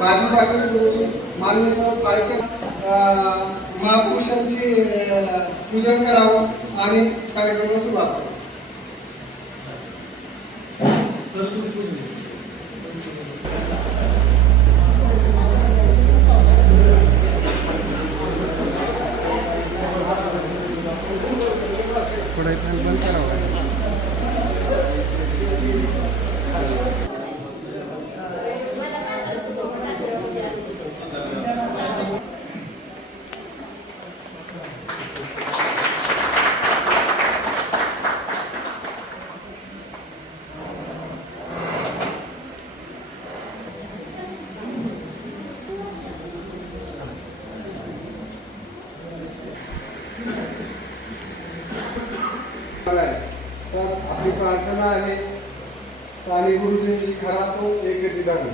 माझी बाकी गुरुजी मान्य साहेब पालके महापुरुषांची पूजन करावं आणि कार्यक्रम सुरुवात करावं. पुढे बंद करावं. तर आपली प्रार्थना आहे स्वामी गुरुजींची खरा तो एकची धर्म.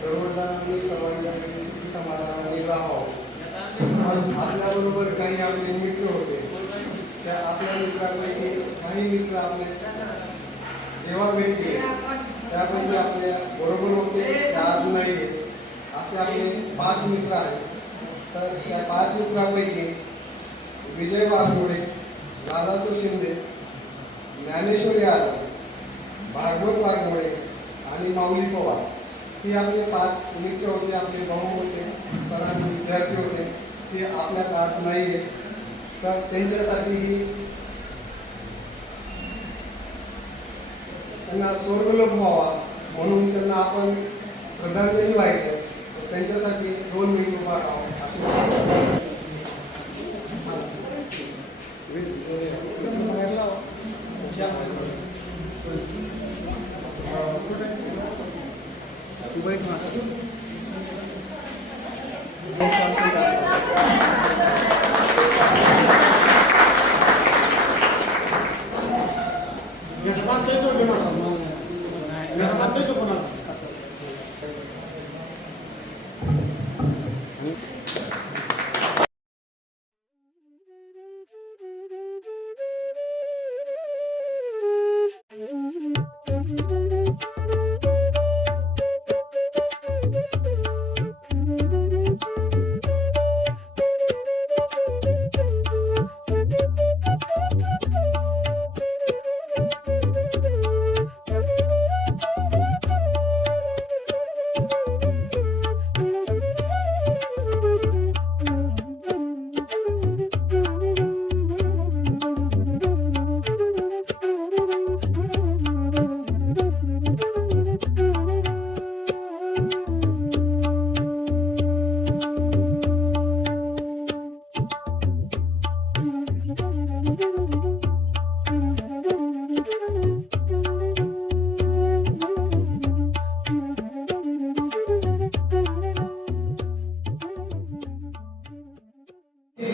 सर्वजणांनी सर्वांच्या सुखी समाधानाने राहावं. आपल्याबरोबर काही आपले मित्र होते, त्या आपल्या मित्रांपैकी काही मित्र आपले देवाघरी गेले, त्यापैकी आपल्या बरोबर होते त्या आज नाही. असे आपले 5 मित्र आहेत. तर त्या 5 मित्रांपैकी विजय वाघमोडे, लालासो शिंदे, ज्ञानेश्वर यादव, भागवत वाघमोडे आणि माऊली पवार ही आपले 5 मित्र होते, आपले भाऊ होते, सरांचे विद्यार्थी होते. ते आपल्यात आज नाही आहेत. तर त्यांच्यासाठी त्यांना स्वर्गलोक व्हावा म्हणून त्यांना आपण श्रद्धांजली व्हायचं. त्यांच्यासाठी 2 मिनिट उभा राहावं असे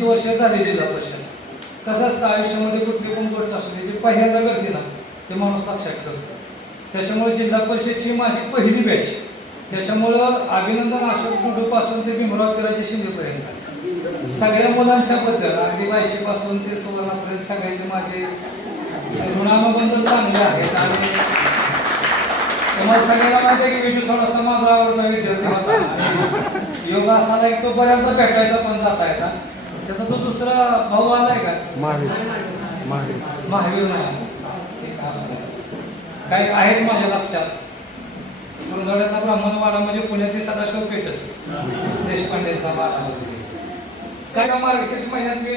वर्ष झाले जिल्हा परिषद. कसं असतं आयुष्यामध्ये कुठली पण गोष्ट असू दे, जे पहिल्यांदा करते ना ते माणूस लक्षात ठेवतो. त्याच्यामुळे जिल्हा परिषदची माझी पहिली बॅच. त्याच्यामुळं अभिनंदन अशोक गुडूपासून ते भीमराव पिराजी शिंदेपर्यंत सगळ्या मुलांच्या बद्दल अगदी 82 ते सुवर्णापर्यंत सगळ्याचे माझे ऋणानुबंध चांगले आहेत. आणि तुम्हाला सगळ्यांना माहिती आहे की विजू थोडासा माझा आवडता विद्यार्थी होता. योग असाला एक तो बऱ्याचदा भेटायचा पण जाता येतात. त्याचा तो दुसरा भाऊ आलाय का महावीर नाही काही आहेत माझ्या लक्षात. कुरंदवाड्याचा ब्राह्मणवाडा म्हणजे पुण्यातली सदाशिव पेठच देशपांडेंचा वाडा वगैरे. काय मार्गशीर्ष महिन्यात मी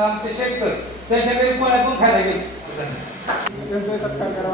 आमचे शेख सर त्यांच्या घरी पोळ्या पण खायला गेलो. सत्कार करा.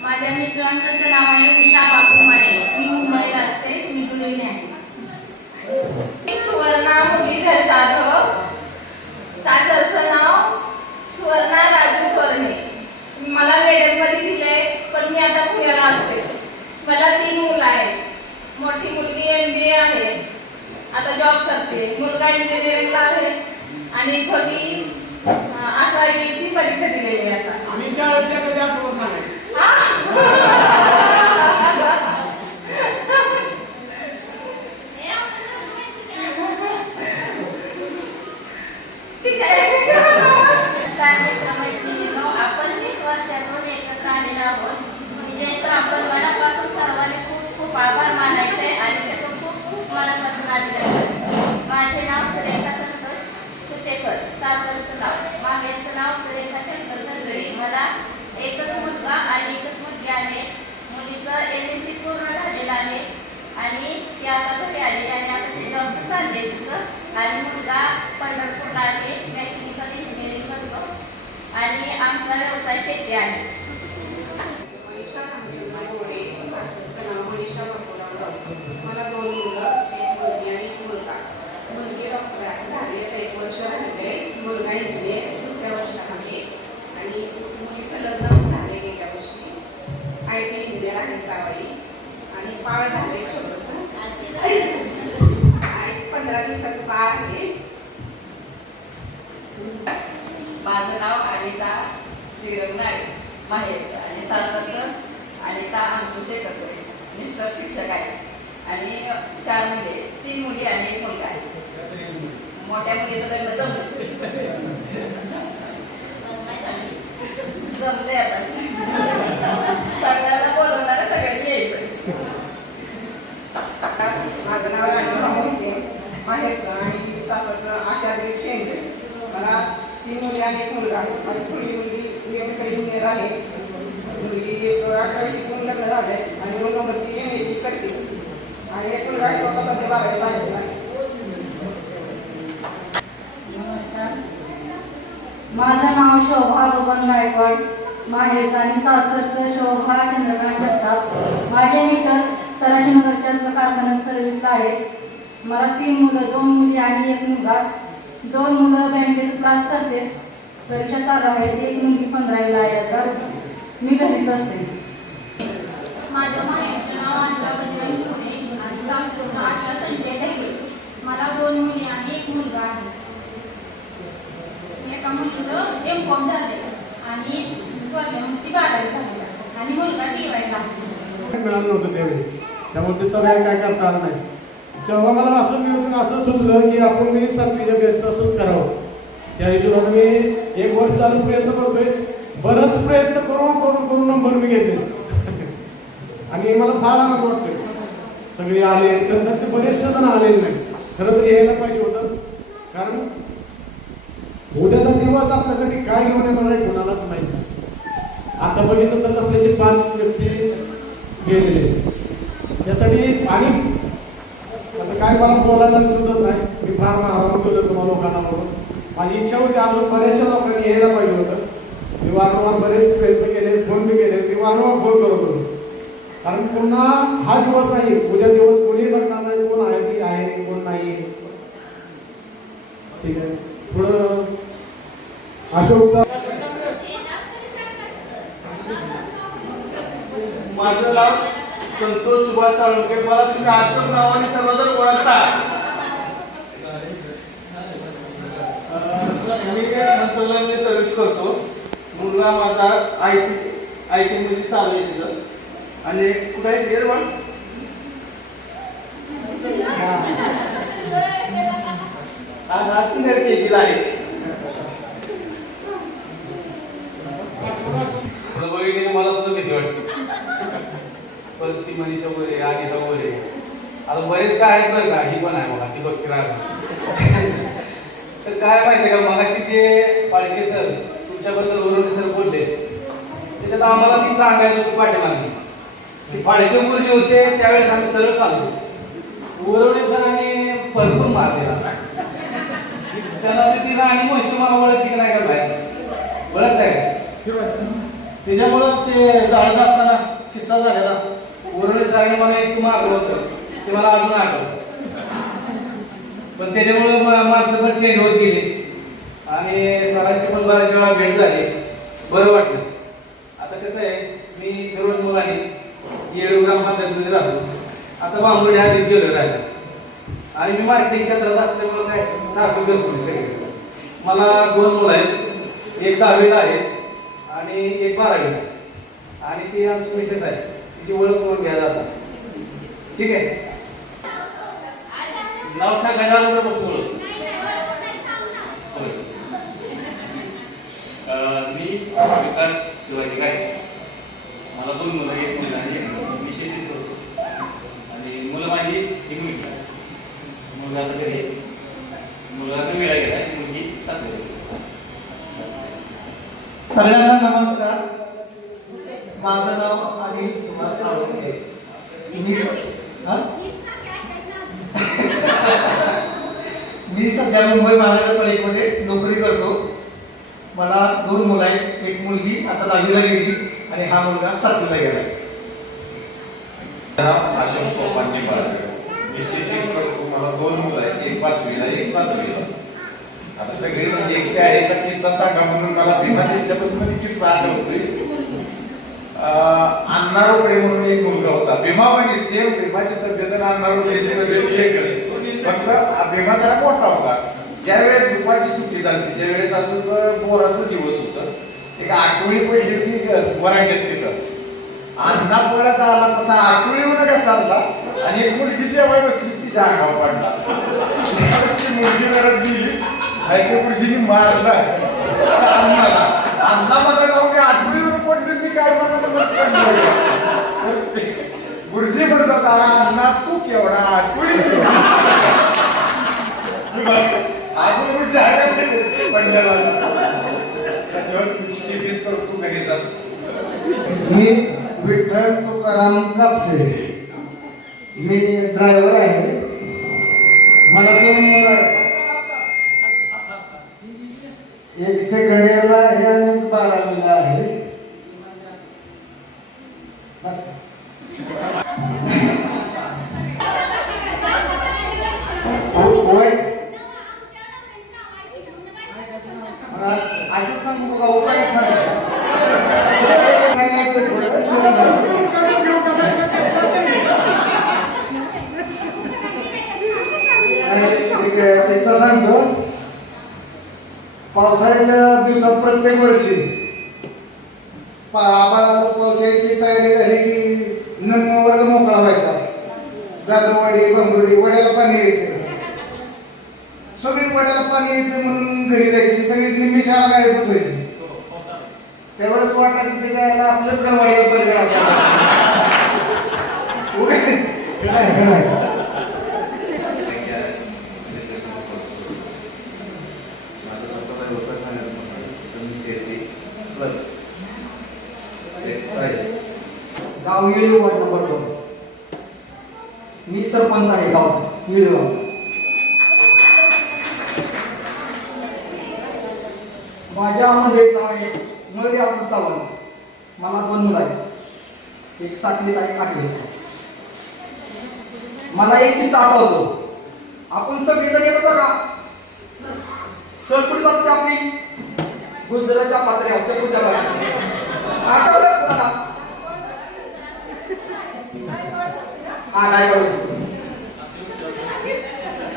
माझ्या मिस्टरांचं नाव आहे उषा बापू माने. मी मुंबईला असते, मी गृहिणी आहे. सुवर्णा मुरलीधर जाधव. सासरचं नाव सुवर्णा राजू करणे. मला मेडलमध्ये दिले, पण मी आता पुण्याला असते. मला 3 मुलं आहेत. मोठी मुलगी MBA आहे, आता जॉब करते. मुलगा इंजिनिअरिंगला आहे आणि छोटी 11वीची परीक्षा दिलेली आहे आता. आम्ही शाळेतल्या कधी आठवण सांगायचं. ठीक आहे. आपण 30 वर्षापूर्वी एकत्र आलेलो आहोत. विजयचं आपण मनापासून सर्वांनी खूप खूप आभार मानायचे आणि त्याचं खूप खूप मनापासून आभार. माझे नाव सुरेखा संतोष कुचेकर. सासरचं नाव माहेरचं नाव सुरेखा शंकर गंगडे. मला एकच मुलगा आणि एकच मुलगी आहे. मुलीचं MSc पूर्ण झालेलं आहे आणि ती आता घरी आली आणि आता ते जॉबचं चालले तिचं. आणि मुलगा पंढरपूरला आहे, मेकॅनिकल इंजिनिअरिंग करतो आणि आमचा व्यवसाय शेती आहे. मला 2 मुलं, 1 मुलगी आणि 1 मुलगा. मुलगी डॉक्टर झाले, 1 वर्ष राहिले. मुलगा इंजिनियर 2ऱ्या वर्षात आहे आणि मुलीचं लग्न झाले गेल्या वर्षी. IT इंजिनियर आहे जावई आणि बाळ झाले छोटंसं आणि 15 दिवसाचं बाळ आहे. माझं नाव अनिता श्रीरंग नाळे. माहेरचं आणि सासरचं अनिता अंकुश एकत्र. मिस्टर शिक्षक आहे आणि 4 मुले, 3 मुली आणि 1 मुलगा आहे. मोठ्या मुलीचं लग्न जमले आता. सगळ्याला बोलवणारा सगळ्यांनी यायचं. माझं नाव राणा मोहिते. माहेरचं आणि सासरचं आशादेवी शेंडे. मला 3 मुली आणि 1 मुलगा आहे. माझी थोडी मुलगी मेडिकल इंजिनियर आहे. मुलगी 11वी शिकून लग्न झाले आणि 2 नंबरची MSc करते आणि 1 मुलगा स्वतः सध्या 12वी सायन्सला आहे. नमस्कार, माझं नाव शोभा बबन गायकवाड. माहेरचं आणि सासरचं शोभा चंद्रकांत जगताप. माझे मिस्टर सराजीनगरच्या कारखान्यात सर्व्हिसला आहे. मला 3 मुलं, 2 मुली आणि 1 मुलगा. 2 मुलं बँकेचा क्लास करते, परीक्षा चालू आहेत. 1 मुलगी 15वीला आहे आता. मी घरीच असते. माझं माहेरचं नाव आशा बजरंग मोरे आणि सासरचं आशा संजय ढगे. मला 2 मुली आणि 1 मुलगा आहे. एका मुलीचं M.Com झालेलं आणि 12वीची 12वी झालेलं आणि मुलगा TYला आहे. मिळालं नव्हतं त्यावेळी, त्यामुळे ते तर काय करता आलं नाही. तेव्हा मला असं सुचलं की आपण मी 7वीच्या बेसचं असंच करावं. त्या हिशोबाने मी 1 वर्ष झालं प्रयत्न करतोय. बरंच प्रयत्न करून नंबर मी घेतले आणि मला फार आनंद वाटतोय. सगळे आले तर त्यातले बरेचसे जण आलेले नाही. खरं तर यायला पाहिजे होतं, कारण उद्याचा दिवस आपल्यासाठी काय घेऊन येणार आहे कोणालाच माहित नाही. आता बघितलं तर आपले 5 व्यक्ती गेलेले त्यासाठी. आणि आता काय मला बोलायला सुचत नाही. मी फार आव्हान केलं तुम्हाला लोकांना म्हणून. माझी इच्छा होती अजून बऱ्याचशा लोकांनी यायला पाहिजे होतं. मी वारंवार बरेच प्रयत्न केले, फोन बी केले. मी वारंवार फोन करत होतो, कारण पुन्हा हा दिवस नाही, उद्या दिवस कोणीही बघणार नाही. कोण आहे ती आहे, कोण नाही. ठीक आहे, पुढं अशोकचा. माझं नाव संतोष सुभाष साळुंके. मला तुम्ही अशोक नावाने सर्वजण ओळखता. मी संतोषला सर्व्हिस करतो. मुलगा माझा IT मध्ये चालू आहे तिथं आणि कुठं आहे निर्माण केला आहे. मला सुद्धा भीती वाटते. पण ती मनीषा वगैरे आदिता वगैरे आता बरेच काय आहेत बरं का. ही पण आहे मला ती बघते राहणार. तर काय माहिती का, मगाशी जे पाळके सर तुमच्याबद्दल ओरवणे सर बोलले त्याच्यात आम्हाला ती सांगायचं होती पाठीमागे की फाळके गुरुजी होते त्यावेळेस आम्ही सरळ चाललो. ओरवणे सरांनी भरपूर मार दिला. त्यांना ती राणी मोहिते मला ओळखती की नाही का बाहेर ओळखताय का? त्याच्यामुळं ते जाळत असताना किस्सा झालेला. उरले साहेब मला एक तुम्हाला आठवलं होतं, ते मला अजून आठवलं. पण त्याच्यामुळे माणसं पण चेंज होत गेली आणि सरांची पण बऱ्याच वेळा भेट झाली, बरं वाटलं. आता कसं आहे, मी फिरोज मुलांनी येळू ग्रामपंचायतीमध्ये राहतो. आता बांबोडी आधीच गेलो राहिला आणि मी मार्केटिंग क्षेत्रात असल्यामुळे काय सारखं गेलो सगळे. मला 2 मुलं आहेत, एक 10वीला आहे आणि एक 12वीला आहे. आणि ती आमची मिसेस आहे, तिची ओळख करून घ्या जातात. ठीक आहे. नाव सांगायचं अगोदर बस बोलत. मी विकास शिवाजी काय, मला 2 मुलं, एक मुलगा आणि एक मुलगी. मी शेतीच करतो आणि मुलं माझी एक मुलगी. मुलगा आता घरी आहे, मुलगा नववीला गेला, मुलगी 7वीला गेली. सगळ्यांना नमस्कार. माझं नाव अनिल सुभाष साळुंखे. मी सध्या मुंबई महानगरपालिकेमध्ये नोकरी करतो. मला 2 मुलं आहेत, एक मुलगी आता 10वीला गेली आणि हा मुलगा 7वीला गेला. आश्रम सोपांचे बाळाकडे मी शेती करतो. मला 2 मुलं आहेत, एक 5वीला एक 7वीला. आता सगळे एक शाळेचा किस्सा सांगा म्हणून मला भीमा दिसल्यापासून किस्सा आठवतोय. अण्णा रोकडे म्हणून एक मुलगा होता. भीमा म्हणजे सेम भीमाची तब्येत आणि अण्णा रोकडेची तब्येत फक्त भीमा जरा मोठा होता. ज्यावेळेस दुपारची सुट्टी झाली, ज्यावेळेस असं बोराचा दिवस होतं, एक आठवडी पडली होती वरांड्यात तिथं. अण्णा पळत आला तसा आठवडी होऊन का चालला आणि एक मुलगी जेव्हा बसली तिच्या अंगावर पडला. ती मुलगी रडत गेली, ऐके गुरुजींनी मारला अण्णाला. अण्णा मला जाऊन मी आठवडी होऊन पडली, मी काय म्हणत गुरुजी म्हणत होता, अण्णा तू केवढा आठवडी अजून गुरुजी आहे पंजाला शेतीच करतो घरीच असतो. मी विठ्ठल तुकाराम कापसे. मी ड्रायव्हर आहे. मला 2 मुलं आहेत, एक सेकंड इयरला आहे आणि एक 12वीला आहे. बस. असं सांगू का उपाय किस्सा सांगतो. पावसाळ्याच्या दिवसात प्रत्येक वर्षी आबाळाला पावसाळ्याची तयारी झाली की वर्ग मोकळा व्हायचा. जाधववाडी बंगुर्डी वड्याला पाणी यायचं, सगळी वड्याला पाणी यायचं म्हणून घरी जायची. सगळी निम्मी शाळा गायबच व्हायची. तेवढंच वाटायचं त्याच्या आपल्याच घर वड्याला पलीकडे असतात. गाव येळी वार्ड नंबर 2. मी सरपंच आहे गावात येळी वार्ड. माझ्या मंडळीचं नाव आहे मरी अब्दुल सावंत. मला 2 मुलं आहेत, एक 7वीला एक 8वीला. मला एक किस्सा आठवतो. आपण सगळेजण येत होता का सरपुडी जात आपली गुजराच्या पात्र्यावरच्या पूजा आठवलं कोणाला? हा काय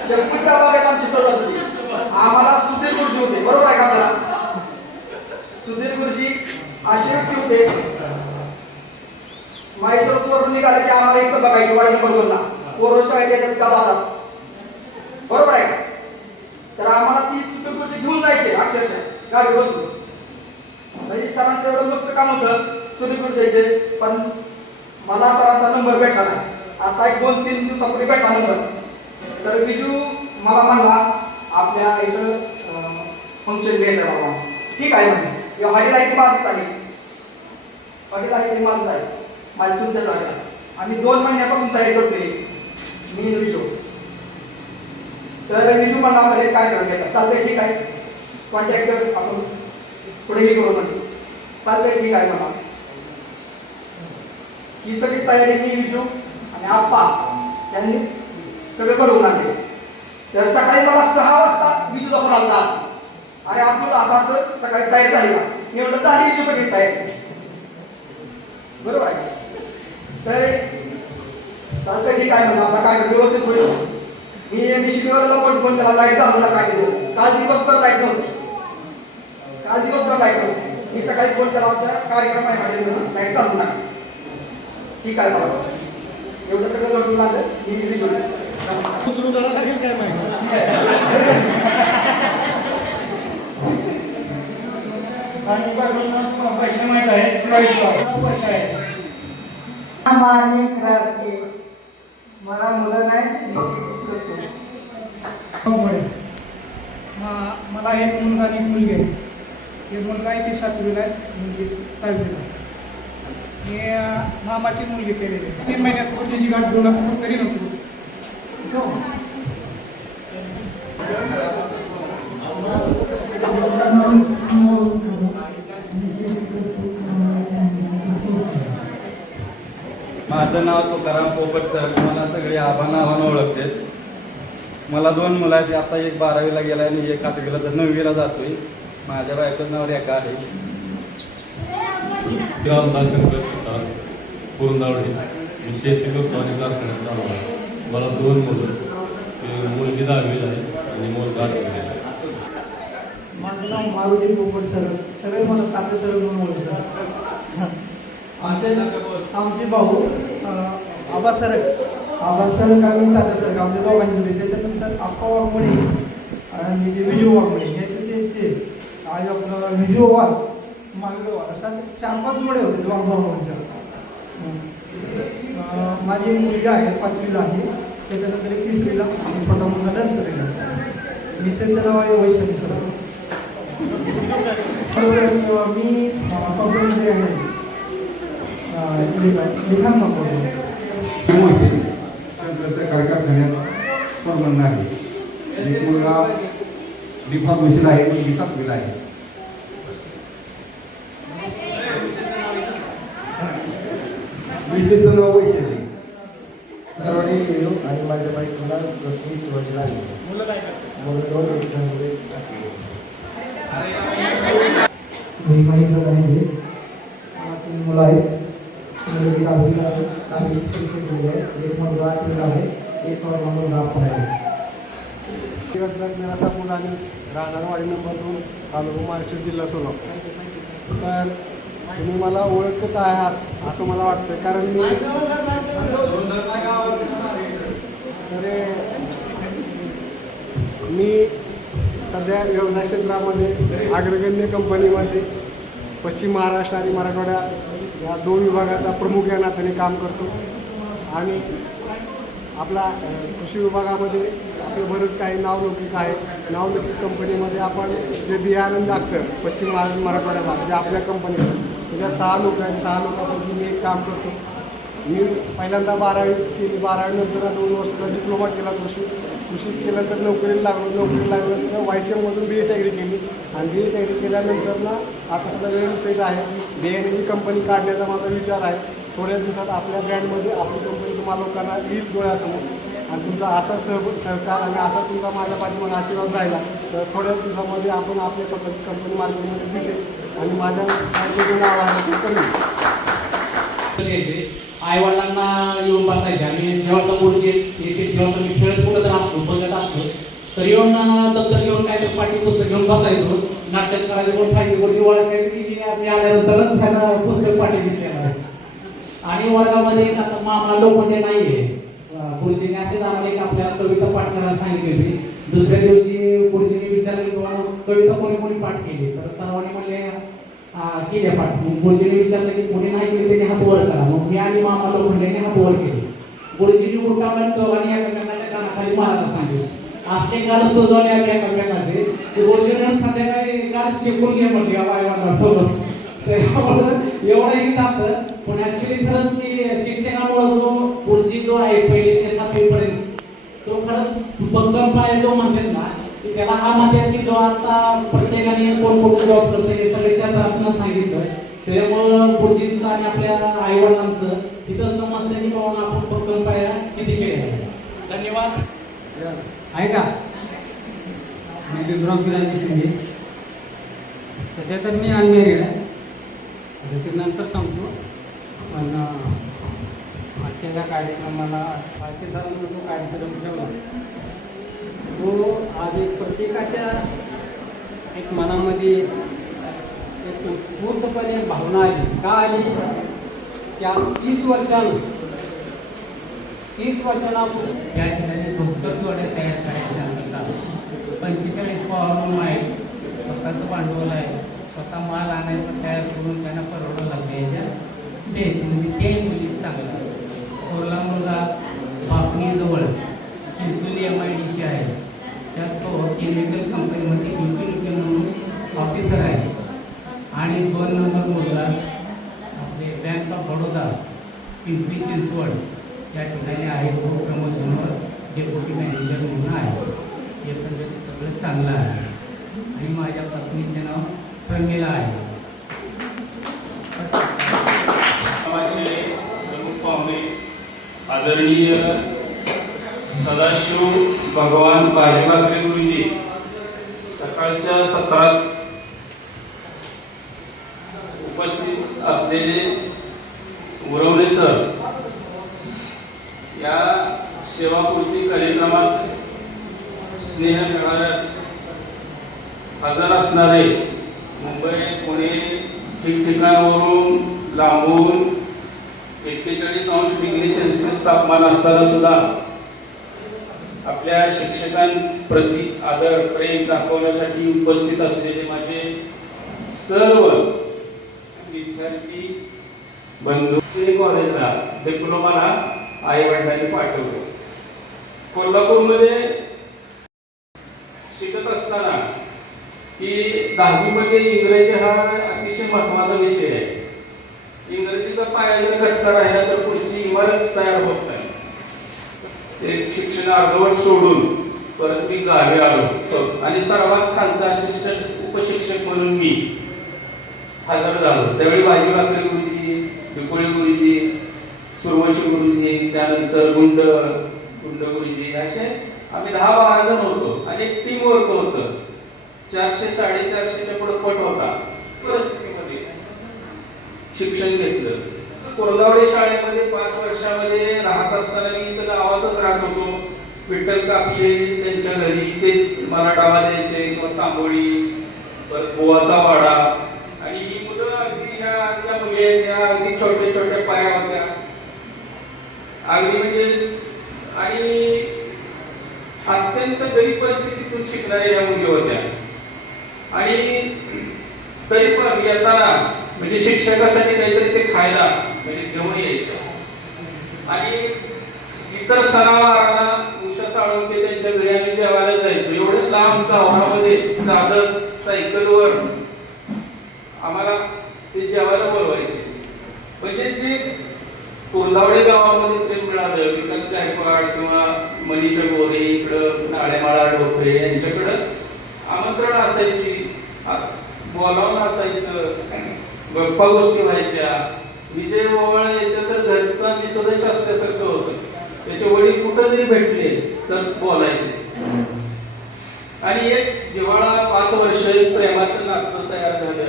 चक्कूच्या बागेत आमची चढत होती. आम्हाला सुधीर गुरुजी होते, बरोबर आहे का आपल्याला? सुधीर गुरुजी असे व्यक्ती होते, माहेश्वरवरून निघाले की आम्हाला इथं बघायची वाढ नंबर 2 ला पोरं शाळेत येतात का जातात, बरोबर आहे. तर आम्हाला ती सुधीर गुरुजी घेऊन जायचे अक्षरशः गाडी बसून. म्हणजे सरांचं एवढं मस्त काम होतं सुधीर गुरुजीचे. पण मला सरांचा नंबर भेटला नाही. आता एक 2-3 दिवसापूर्वी भेटला नंबर. तर बिजू मला म्हणला आपल्या इथं फंक्शन घ्यायचं बाबा. ठीक आहे म्हणजे हॉटेल आहे की माझंच आहे, हॉटेल आहे की माझंच आहे, माझी सुद्धा जागा आहे. आम्ही 2 महिन्यापासून तयारी करतोय मी विजू. तर विजू म्हणला आपल्याला काय करून घ्यायचं चालतंय, ठीक आहे कॉन्टॅक्ट कर आपण पुढे हे करू म्हणजे. चालतंय ठीक आहे मला ही सगळी तयारी मी विजू आणि आप्पा यांनी सगळं घडवून आणले. तर सकाळी मला 6 वाजता विजूचा फोन आला. अरे अब्दुल असं असं सकाळी तयारी झाली का? मी म्हटलं झाली विजू सगळी तयारी. बरोबर आहे. तर चालतंय ठीक आहे म्हणलं आपला काय व्यवस्थित होईल. मी शिकवायला फोन केला लाईट घालून टाकायचे दिवस. काल दिवसभर लाईट नव्हती. मी सकाळी फोन केला होता कार्यक्रम आहे माझ्या लाईट घालून टाका. ठीक आहे बाबा एवढं सगळं घडून आलं. मी उचलून करायला लागेल काय माहिती. पैसे माहित आहे मला मुलं नाही मला एक मुलगा आणि एक मुलगी आहे. एक मुलगा आहे ती 7वीला आहे, मुलगी 5वीला आहे. मी मामाची मुलगी केलेली आहे. 3 महिन्यात पूर्वीची गाठ घेऊन तरी नव्हती. माझं नाव तुकाराम पोपट सर. मला सगळे आबा नावानं ओळखते. मला 2 मुलं आहेत. आता एक 12वीला गेला आणि एक 8वीला 9वीला जातोय. माझ्या बायकोचं नाव रेखा आहे. शंकर सुतार कुरुंदावडे. मी शेती करतो आणि कारखान्यात चालू आहे. मला 2 मुलं, मुलगी 10वीला आहे आणि मुलगा 8वीला आहे. माझं नाव मारुती पोपट सर. सगळे मला ताते सर म्हणून ओळखतात. आमचे भाऊ आबा सर आणि तात्या सर आमच्या दोघांचे होते. त्याच्यानंतर आप्पा वाघमोडे आणि ते विजू वाघमोडे याचे आज आपलं विजू वाघ मागडे वाघ अशा 4-5 जोडे होते वाघभावांच्या. माझी मुलगी आहे 5वीला आहे. त्याच्यानंतर 3रीला आणि छोटा मुलगा नर्सरीला. मिसेसचं नाव आहे वैशाली सर. मी कंपनीमध्ये आहे लिखाण कारखान्यात परमनंट आहे. एक मुलगा डिफॉर्मेशन आहे, मुलगी 7वीला आहे. विशेषचं नाव वैशाली. सर्वांनी मिळू आणि माझ्या बाईकला रश्मी शिवाजी लागली. मुलं काय करतात? मुलं 3 मुलं आहेत. मुलगी 10वीला आहे, एक मुलगा 8वीला आहे, एक मुलगा आपण आहे. मेरा सपून आणि राहणारवाडी नंबर 2 तालुका महाराष्ट्र जिल्हा सोलापूर. तर तुम्ही मला ओळखत आहात असं मला वाटतं. कारण मी सध्या व्यवसाय क्षेत्रामध्ये अग्रगण्य कंपनीमध्ये पश्चिम महाराष्ट्र आणि मराठवाड्या या 2 विभागाचा प्रमुख या नात्याने काम करतो. आणि आपला कृषी विभागामध्ये आपले बरंच काही नावलौकिक आहे. नावलौकिक कंपनीमध्ये आपण जे बियाणं लागतं पश्चिम महाराष्ट्र मराठवाड्याला जे आपल्या कंपनीत त्याच्या 6 लोक आहेत. 6 लोकांपैकी मी एक काम करतो. मी पहिल्यांदा 12वी केली. 12वीनंतर 2 वर्षाचा डिप्लोमा केला कृषी केल्यानंतर नोकरीला लागल्यानंतर वायसीएममधून BS ॲग्री केली. आणि BS ॲग्री केल्यानंतर ना आता सध्या वेळ सेट आहे. बियाण्याची कंपनी काढण्याचा माझा विचार आहे. थोड्या दिवसात आपल्या ब्रँडमध्ये आपली कंपनी तुम्हाला लोकांना येईल डोळ्यासमोर. आणि तुमचा असा सहकार आणि असा तुमचा माझ्या पाठीमागे आशीर्वाद राहिला तर थोड्या दिवसामध्ये आपण आपल्या स्वतःची कंपनी मार्केटमध्ये दिसेल. आणि माझ्या बायकोचं नाव आहे ते कमी. आईवडिलांना येऊन बसायचे आणि जेव्हा पुढचे येते जेव्हा मी खेळत कुठं तर असतो बघत असतो तर येऊन दप्तर घेऊन काय तर पाठी पुस्तक घेऊन बसायचो. नाटक करायचं कोण फायदेवरती ओळखायचं की मी आल्यानंतरच त्यांना पुस्तक पाठी दिसलेलं आहे. आणि वर्गामध्ये आता मामा लोखंडे नाही आहे. पुढचे असेच आम्हाला एक आपल्याला कविता पाठ करायला सांगितली होती. दुसऱ्या दिवशी पुढचे विचारले किंवा कविता कोणी पाठ केली तर सर्वांनी म्हणले केल्या पाठ. मग गुरुजीने विचारलं की कोणी नाही केली त्याने हात वर करा. मग मी आणि मामा लोखंडेने हात वर केले. गुरुजींनी उठावला चौघांनी एकामेकाच्या कानाखाली मारायला सांगितलं. असले गाल सोजवले आम्ही एकामेकाचे गुरुजीने संध्याकाळी गाल शेकून घे म्हणले वायवांना एवढं ही जातं. पण ऍक्च्युली खरंच की शिक्षणामुळे जो गुरुजी जो आहे 1ली ते 7वी पर्यंत तो खरंच भक्कम पाय जो म्हणतात ना की त्याला हा म्हणतात की जो आता प्रत्येकाने कोण कुठं जॉब करतो हे सगळे क्षेत्रातून सांगितलं त्यामुळं गुरुजींचं आणि आपल्या आईवडिलांचं तिथं समजल्याने पाहून आपण भक्कम पाया किती केले. धन्यवाद. आहे का मी विक्रम किराणी शिंदे. सध्या तर मी अनमॅरिड आहे, ते नंतर सांगतो. पण आजच्या ज्या कार्यक्रमाला पालखी सरांना जो कार्यक्रम ठेवला तो आज एक प्रत्येकाच्या एक मनामध्ये एक उत्स्फूर्तपणे भावना आली. का आली? त्या 30 वर्षांपूर्वी या ठिकाणी भक्कर जोड्या तयार करायच्या असतात. 45 पॉवर आहे, स्वतःचं भांडवल आहे, स्वतः माल आणायचं तयार करून त्यांना परवडं लागले. म्हणजे ते मुली चांगला थोरला मुलगा बापणीजवळ चिंचोली MIDC आहे, त्यात तो केमिकल कंपनीमध्ये युटिलिटी म्हणून ऑफिसर आहे. आणि 2 नंबर मुलगा आपले बँक ऑफ बडोदा पिंपरी चिंचवड या ठिकाणी आहे, तो प्रमोद धनवर डेप्युटी मॅनेजर म्हणून आहे. हे सगळं चांगलं आहे. आणि माझ्या पत्नीचे नाव प्रमिला आहे. समाजाचे प्रमुख पाहुणे आदरणीय सदाशिव भगवान पारेबाकरे गुरुजी, सकाळच्या सत्रात उपस्थित असलेले उरवले सर, या सेवापूर्ती कार्यक्रमात स्नेह मिळाल्यास हजर असणारे मुंबई पुणे ठिकठिकाणावरून लांबून 41°C तापमान असताना सुद्धा आपल्या शिक्षकांप्रती आदर प्रेम दाखवण्यासाठी उपस्थित असलेले माझे सर्व विद्यार्थी बंधू, कॉलेजला डिप्लोमाला आई वडिलांनी पाठवले. कोल्हापूरमध्ये शिकत असताना की 10वी मध्ये इंग्रजी हा अतिशय महत्त्वाचा विषय आहे. इंग्रजीचा पाया जर कच्चा राहिला तर पुढची इमारत तयार होत नाही. ते शिक्षण अर्धवट सोडून परत मी गावी आलो आणि सर्वात खालचा असिस्टंट उपशिक्षक म्हणून मी हजर झालो. त्यावेळी भाजीबाकरे गुरुजी, बिकोळे गुरुजी, सुरवशी गुरुजी, त्यानंतर गुंड गुरुजी, असे आम्ही 10-12 जण होतो आणि एक टीम वर्क होतं. 400-450च्या पुढे पट होता. परिस्थितीमध्ये शिक्षण घेतलं. कोरदावडे शाळेमध्ये 5 वर्षामध्ये राहत असताना मी इथं गावातच राहत होतो. विठ्ठल कापशे त्यांच्या घरी ते मला डावा द्यायचे किंवा तांबोळी, परत गोवाचा वाडा. आणि ही मुलं अगदी ह्या मुली अगदी छोटे छोट्या पाया होत्या अगदी म्हणजे, आणि अत्यंत गरीब परिस्थितीतून शिकणाऱ्या या मुली होत्या. आणि तरी पण येताना म्हणजे शिक्षकासाठी काहीतरी ते खायला म्हणजे घेऊन यायचं. आणि इतर सणावारांना उषा साळुंके त्यांच्या घरी आम्ही जेवायला जायचो. एवढे लांब चावरामध्ये चालत सायकलवर आम्हाला ते जेवायला बोलवायचे. म्हणजे जे कोल्हावडे गावामध्ये ते मिळालं, विकास गायकवाड किंवा मनीषा गोरे इकडं, नाळेमाळा डोकरे यांच्याकडं आमंत्रण असायची, बोलावणं असायचं, गप्पा गोष्टी व्हायच्या. विजय ओवळ याच्या तर घरचा मी सदस्य असल्यासारखं होतं. त्याचे वडील कुठं जरी भेटले तर बोलायचे. आणि एक जिव्हाळा 5 वर्ष प्रेमाचं नातं तयार झालं.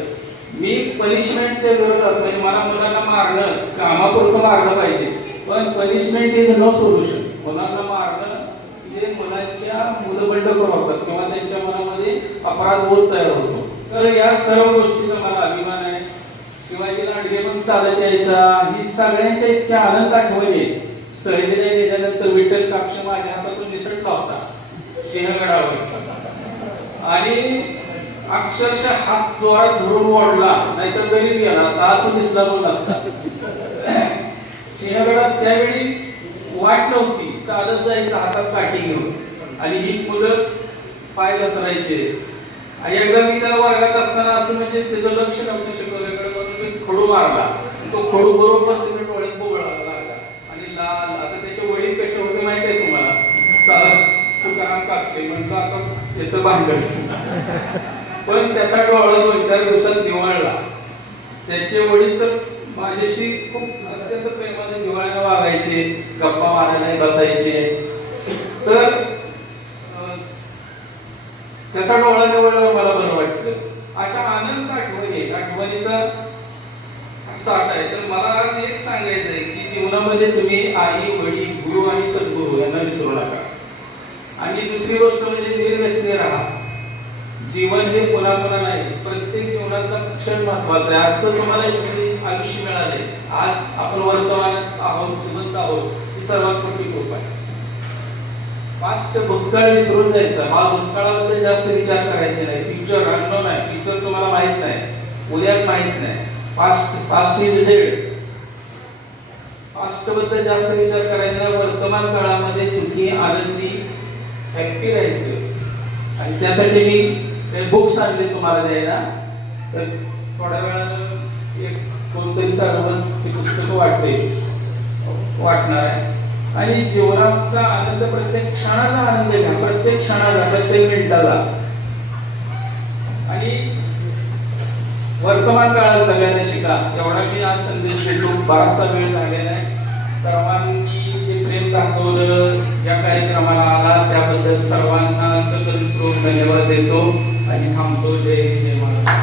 मी पनिशमेंटच्या विरोधात, म्हणजे मला मुलांना मारणं, कामापुरतं मारणं पाहिजे, पण पनिशमेंट इज नो सोल्युशन. मुलांना मारणं म्हणजे मुलांच्या मुलंबंड करवतात किंवा त्यांच्या मनामध्ये अपराध बोध तयार होतो. तर या सर्व गोष्टीचा मला अभिमान आहे. शिवाजी लांडगे पण चालत यायचा. ही सगळ्यांच्या इतक्या आनंद आठवणी. सहलीला गेल्यानंतर विठ्ठल कापशे माझ्या हातातून निसटला होता सिंहगडावर आणि अक्षरशः हात जोरात धरून ओढला, नाहीतर गरीब गेला असता, हात दिसला पण नसता. सिंहगडात त्यावेळी वाट नव्हती, चालत जायचं हातात काठी घेऊन. आणि ही मुलं पाय घसरायचे. आणि एकदा मी त्याला वर्गात असताना असं म्हणजे त्याचं लक्ष नव्हतं शिकवल्याकडे, म्हणून मी खडू मारला. तो खडू बरोबर त्याच्या डोळ्यात बोगळा लागला आणि लाल. आता त्याचे वडील कसे होते माहिती आहे तुम्हाला? तुकाराम कापसे म्हणजे आता त्याचं भांडण. पण त्याचा डोळा 2-4 दिवसात निवळला. त्याचे वडील तर माझ्याशी खूप अत्यंत प्रेमाने जिव्हाळ्याने वागायचे, गप्पा मारायला बसायचे. तर त्याचा डोळा निवडल्यावर मला बरं वाटलं. अशा अनंत आठवणीचा साठ आहे. तर मला आज एक सांगायचं आहे की जीवनामध्ये तुम्ही आई, वडील, गुरु आणि सद्गुरू यांना विसरू नका. आणि दुसरी गोष्ट म्हणजे निर्व्यसनी राहा. जीवन हे पुन्हा पुन्हा नाही, प्रत्येक जीवनातला क्षण महत्वाचा आहे. आजचं तुम्हाला आयुष्य मिळालंय, आज आपण वर्तमानात आहोत, जिवंत आहोत, ही सर्वात मोठी कृपा आहे. पास्ट भूतकाळ विसरून जायचा. मला भूतकाळाबद्दल जास्त विचार करायचे नाही. फ्युचर अननोन आहे, फ्युचर तुम्हाला माहित नाही, उद्या माहित नाही. Past is dead. पास्ट बद्दल जास्त विचार करायचा नाही. वर्तमान काळामध्ये सुखी, आनंदी, ऍक्टिव्ह राहायचं. आणि त्यासाठी मी बुक्स आणले तुम्हाला द्यायला. तर थोड्या वेळानं एक कोणतरी सर्वच ती पुस्तकं वाटणार आहे. आणि जीवनाचा आनंद, प्रत्येक क्षणाचा आनंद घ्या, प्रत्येक क्षणाला, प्रत्येक मिनिटाला. आणि वर्तमान काळात सगळ्यांना शिका. एवढा मी आज संदेश देतो. बराचसा वेळ झालेला आहे. सर्वांनी जे प्रेम दाखवलं, या कार्यक्रमाला आला त्याबद्दल सर्वांना अंतःकरणपूर्वक धन्यवाद देतो आणि थांबतो. जय हिंद, जय महाराष्ट्र.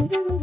Thank you.